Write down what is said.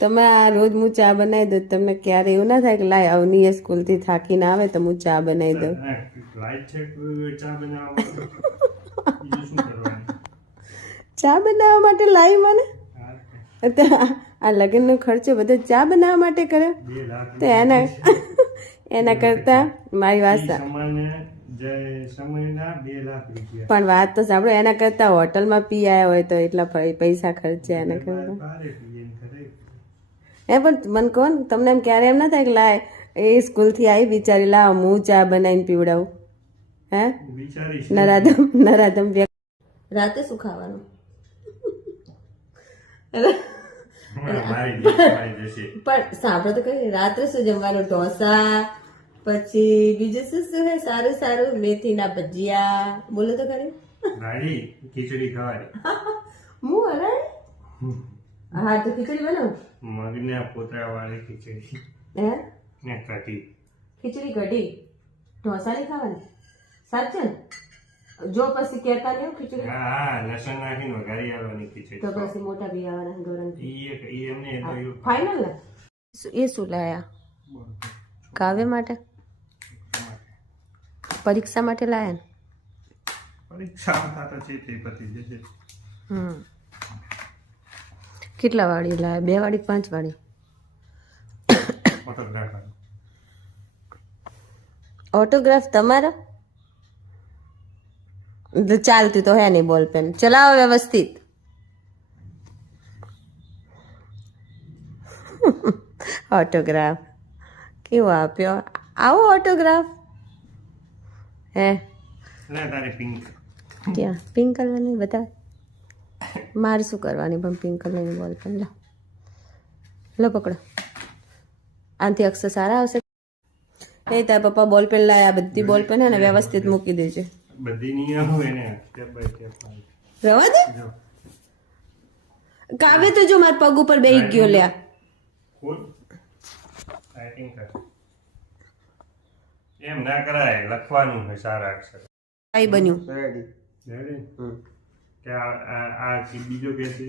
તમે આ રોજ હું ચા બનાવી દઉં, તમને ક્યારે એવું ના થાય કે લાય અવની સ્કૂલ થી થાકીને આવે તો હું ચા બનાવી દઉં? ચા બનાવવા માટે લાવી મને? આ લગ્નનો ખર્ચો બધો ચા બનાવવા માટે કર્યો? તો એના કરતા મારી વાત પણ વાત તો સાંભળો, એના કરતા હોટલમાં પી આવ્યા હોય તો એટલા પૈસા ખર્ચે એના કરતા. પણ મને કહો ને, તમને એમ ક્યારે એમ ના થાય કે લાય એ સ્કૂલ થી આવી બિચારી, લાવ હું ચા બનાવીને પીવડાવું? હે નરાધમ રાતે શું ખાવાનું? પણ સાંભળો તો કઈ, રાત્રે શું જમવાનું? ઢોસા, પછી બીજું શું શું હે સારું સારું? મેથીના ભજીયા, બોલો તો ખરી. ખીચડી ખાવાની. હું હરાય? હા તો ખીચડી બનાવું. મગના પોતરા વાળી ખીચડી. હે ને કઢી. ખીચડી કઢી, ઢોસા નહીં ખાવાની? સાચે જો પછી કહેતા નહીં ખીચડી. હા, લસણ નાખીને વઘારી આવવાની ખીચડી. તો પછી મોટા બી આવવાના ગોરંગ. એમને ફાઇનલ ને? એ શું લાયા? કાવ્ય માટે? પરીક્ષા માટે લાયા ને? પરીક્ષા તો છે તે પતી જશે. કેટલા વાળી લાયા? 2 વાળી 5 વાળી? ફોટોગ્રાફ. ઓટોગ્રાફ તમારો? ચાલતી તો હે નહીં બોલ પેન, ચલાવો વ્યવસ્થિત. ઓટોગ્રાફ કેવો આપ્યો? આવો ઓટોગ્રાફ હે? પિંક. ક્યાં પિંક કલર ની? બધા મારે શું કરવાની પણ પિંક કલર ની બોલ પેન? લો પકડો. આનાથી અક્ષર સારા આવશે. એ તાર પપ્પા બોલ પેન લાયા, બધી બોલ પેન હે ને વ્યવસ્થિત મૂકી દેજે. બધી નહીં આવે ને, સ્ટેપ બાય સ્ટેપ. રવા દે. કાવ્ય તો જો મારા પગ ઉપર બેહી ગયો લ્યા. એમ ના કરાય, લખવાનું છે સારા અક્ષર. કઈ બન્યું? કે આ બીજો કે છે